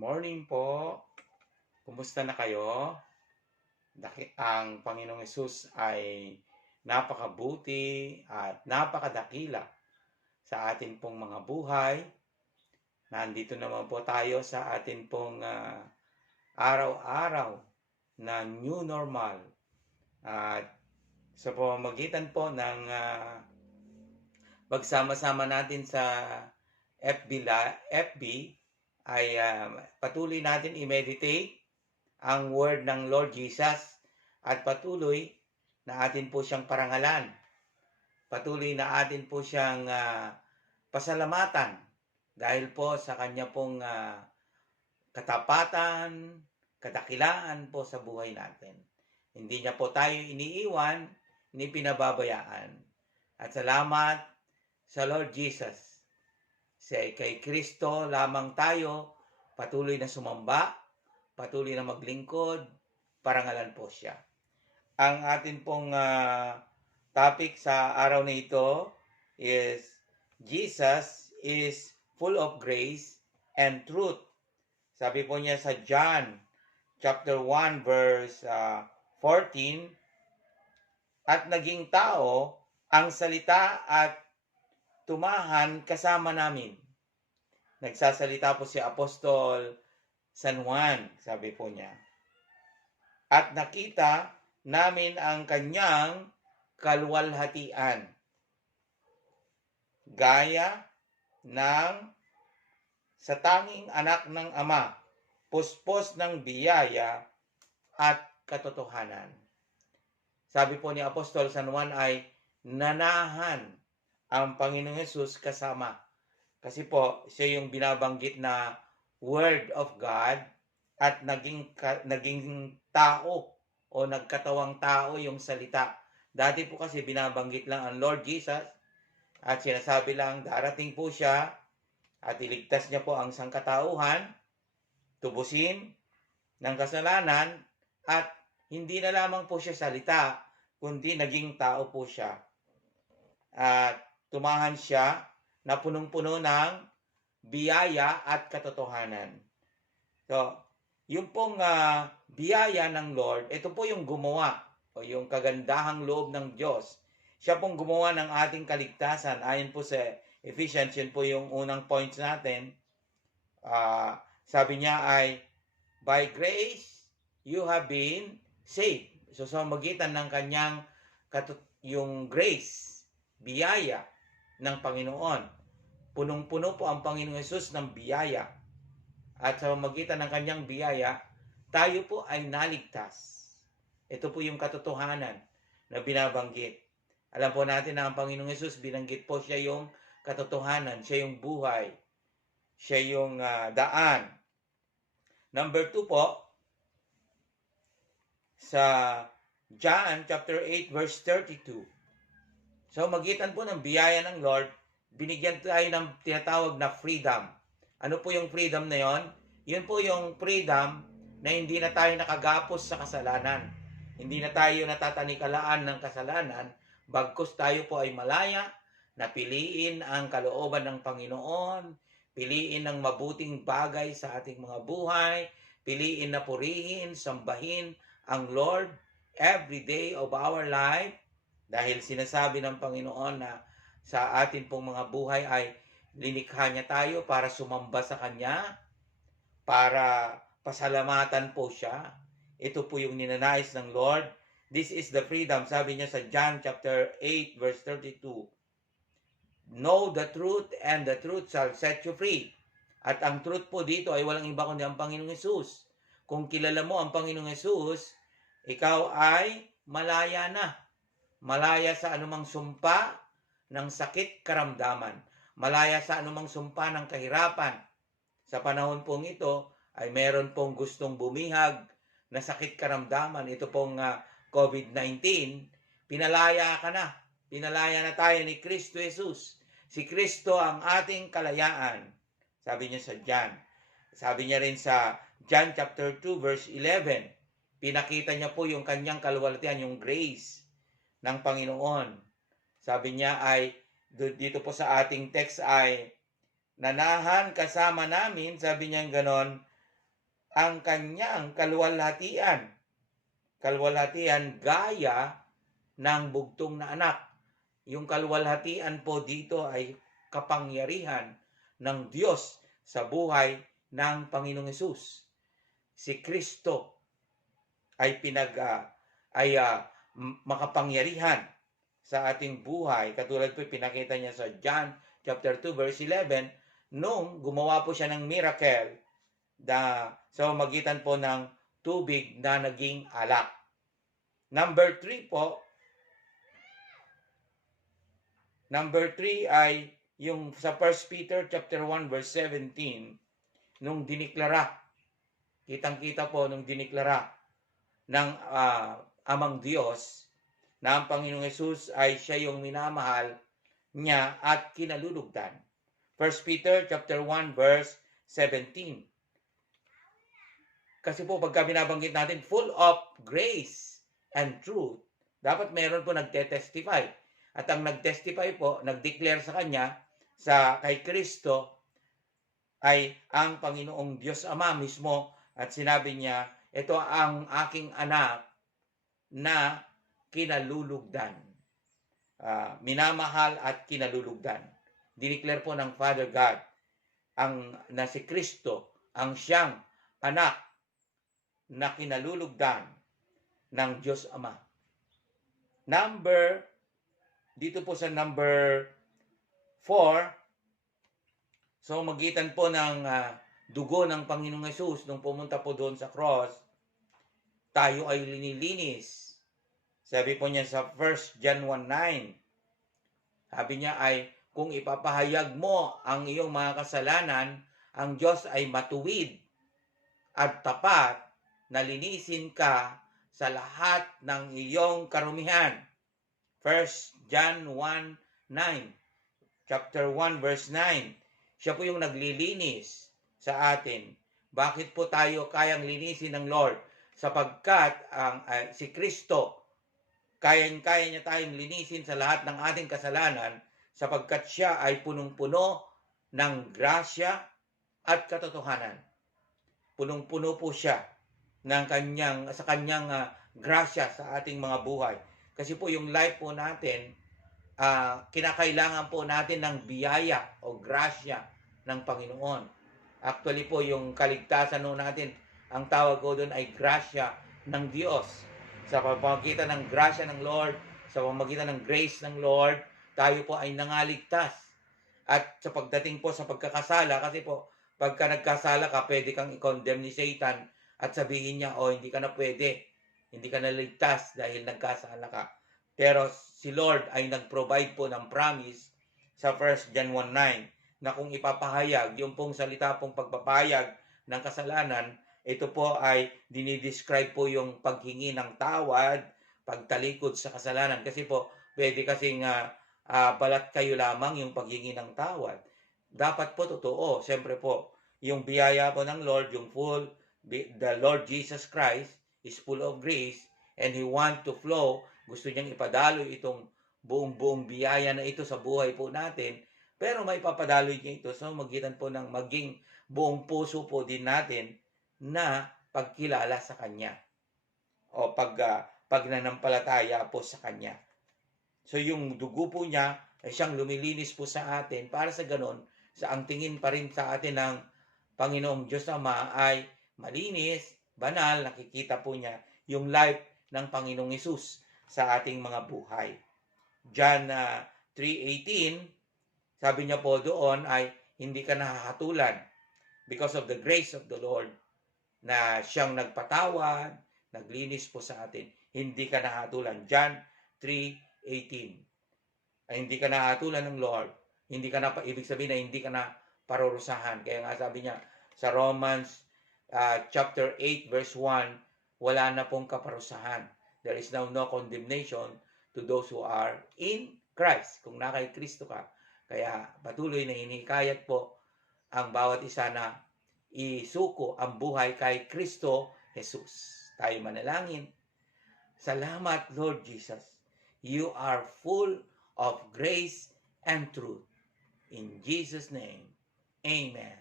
Morning po. Kumusta na kayo? Ang Panginoong Hesus ay napakabuti at napakadakila sa atin pong mga buhay. Nandito naman po tayo sa atin pong araw-araw na new normal. At sa pamamagitan po ng pagsama-sama natin sa FB ay patuloy natin i-meditate ang word ng Lord Jesus at patuloy na atin po siyang parangalan. Patuloy na atin po siyang pasalamatan dahil po sa kanya pong katapatan, kadakilaan po sa buhay natin. Hindi niya po tayo iniiwan, ni pinababayaan. At salamat sa Lord Jesus. Kay Kristo lamang tayo patuloy na sumamba, patuloy na maglingkod, parangalan po siya. Ang atin pong topic sa araw na ito is Jesus is full of grace and truth. Sabi po niya sa John chapter 1 verse 14, at naging tao ang salita at tumahan kasama namin. Nagsasalita po si Apostol San Juan, sabi po niya. At nakita namin ang kanyang kaluwalhatian, gaya ng sa tanging anak ng Ama, puspos ng biyaya at katotohanan. Sabi po ni Apostol San Juan ay nanahan ang Panginoong Hesus kasama. Kasi po, siya yung binabanggit na Word of God at naging tao o nagkatawang tao yung salita. Dati po kasi binabanggit lang ang Lord Jesus at sinasabi lang darating po siya at iligtas niya po ang sangkatauhan, tubusin ng kasalanan, at hindi na lamang po siya salita, kundi naging tao po siya. At tumahan siya na punong-puno ng biyaya at katotohanan. So, yung pong biyaya ng Lord, ito po yung gumawa o yung kagandahang loob ng Diyos. Siya pong gumawa ng ating kaligtasan. Ayon po sa Ephesians, yun po yung unang points natin. Sabi niya ay, by grace, you have been saved. So, sa magitan ng kanyang yung grace, biyaya ng Panginoon. Punong-puno po ang Panginoong Hesus ng biyaya. At sa magitan ng kanyang biyaya, tayo po ay naligtas. Ito po yung katotohanan na binabanggit. Alam po natin na ang Panginoong Hesus, binanggit po siya yung katotohanan, siya yung buhay, siya yung daan. Number 2 po, sa John chapter 8 verse 32. So magitan po ng biyaya ng Lord, binigyan tayo ng tinatawag na freedom. Ano po yung freedom na yon? Yun po yung freedom na hindi na tayo nakagapos sa kasalanan. Hindi na tayo natatanikalaan ng kasalanan, bagkus tayo po ay malaya na piliin ang kalooban ng Panginoon, piliin ang mabuting bagay sa ating mga buhay, piliin na purihin, sambahin ang Lord every day of our life, dahil sinasabi ng Panginoon na sa atin pong mga buhay ay linikha niya tayo para sumamba sa Kanya, para pasalamatan po siya. Ito po yung ninanais ng Lord. This is the freedom. Sabi niya sa John chapter 8 verse 32. Know the truth and the truth shall set you free. At ang truth po dito ay walang iba kundi ang Panginoong Hesus. Kung kilala mo ang Panginoong Hesus, ikaw ay malaya na. Malaya sa anumang sumpa ng sakit karamdaman. Malaya sa anumang sumpa ng kahirapan. Sa panahon pong ito ay meron pong gustong bumihag na sakit karamdaman. Ito pong COVID-19. Pinalaya ka na. Pinalaya na tayo ni Kristo Jesus. Si Kristo ang ating kalayaan. Sabi niya sa John. Sabi niya rin sa John chapter 2 verse 11. Pinakita niya po yung kanyang kaluwalhatian, yung grace ng Panginoon. Sabi niya ay, dito po sa ating text ay, nanahan kasama namin, sabi niya ganon, ang kanyang kaluwalhatian. Kaluwalhatian gaya ng bugtong na anak. Yung kaluwalhatian po dito ay kapangyarihan ng Diyos sa buhay ng Panginoong Hesus. Si Kristo ay makapangyarihan sa ating buhay. Katulad po pinakita niya sa John chapter 2 verse 11 nung gumawa po siya ng miracle sa magitan po ng tubig na naging alak. Number 3 po. Number 3 ay yung sa 1 Peter chapter 1 verse 17 nung diniklara. Kitang-kita po nung diniklara ng Amang Diyos na ang Panginoong Hesus ay siya yung minamahal niya at kinalulugdan. 1 Peter chapter 1 verse 17. Kasi po pagka binabanggit natin full of grace and truth, dapat meron po nagte-testify. At ang nag-testify po, nag-declare sa kanya, kay Kristo, ay ang Panginoong Diyos Ama mismo. At sinabi niya, ito ang aking anak na kinalulugdan. Minamahal at kinalulugdan. Dineclare po ng Father God na si Kristo ang siyang anak na kinalulugdan ng Diyos Ama. Dito po sa number 4, so magitan po ng dugo ng Panginoong Hesus nung pumunta po doon sa cross, tayo ay linilinis. Sabi po niya sa 1 John 1:9, sabi niya ay, kung ipapahayag mo ang iyong mga kasalanan, ang Diyos ay matuwid at tapat na linisin ka sa lahat ng iyong karumihan. 1 John 1:9, chapter 1 verse 9. Siya po yung naglilinis sa atin. Bakit po tayo kayang linisin ng Lord? Sapagkat si Kristo, kaya niya tayong linisin sa lahat ng ating kasalanan sapagkat siya ay punong-puno ng grasya at katotohanan. Punong-puno po siya sa kanyang grasya sa ating mga buhay. Kasi po yung life po natin, kinakailangan po natin ng biyaya o grasya ng Panginoon. Actually po yung kaligtasan po natin, ang tawag ko doon ay grasya ng Diyos. Sa pamamagitan ng grasya ng Lord, sa pamamagitan ng grace ng Lord, tayo po ay nangaligtas. At sa pagdating po sa pagkakasala, kasi po pagka nagkasala ka, pwede kang i-condemn ni Satan at sabihin niya, hindi ka na pwede. Hindi ka naligtas dahil nagkasala ka. Pero si Lord ay nag-provide po ng promise sa 1 John 1:9 na kung ipapahayag, yung pong salita pong pagpapahayag ng kasalanan, ito po ay dinidescribe po yung paghingi ng tawad, pagtalikod sa kasalanan. Kasi po, pwede kasing balat kayo lamang yung paghingi ng tawad. Dapat po totoo. Siyempre po, yung biyaya po ng Lord, the Lord Jesus Christ is full of grace and He want to flow. Gusto niyang ipadaloy itong buong biyaya na ito sa buhay po natin. Pero may papadaloy niya ito sa magitan po ng maging buong puso po din natin na pagkilala sa Kanya o pagnanampalataya po sa Kanya. So yung dugo po niya ay siyang lumilinis po sa atin para sa ganon, ang tingin pa rin sa atin ng Panginoong Diyos Ama ay malinis, banal, nakikita po niya yung life ng Panginoong Hesus sa ating mga buhay. John 3:18, sabi niya po doon ay hindi ka nahahatulan because of the grace of the Lord na siyang nagpatawad, naglinis po sa atin. Hindi ka nahahatulan. John 3:18. Ay hindi ka nahahatulan ng Lord. Ibig sabihin na hindi ka na parurusahan. Kaya nga sabi niya sa Romans chapter 8 verse 1, wala na pong kaparusahan. There is now no condemnation to those who are in Christ. Kung na kay Kristo ka. Kaya patuloy na hinikayat po ang bawat isa na isuko ang buhay kay Kristo Jesus. Tayo manalangin. Salamat, Lord Jesus. You are full of grace and truth. In Jesus' name, amen.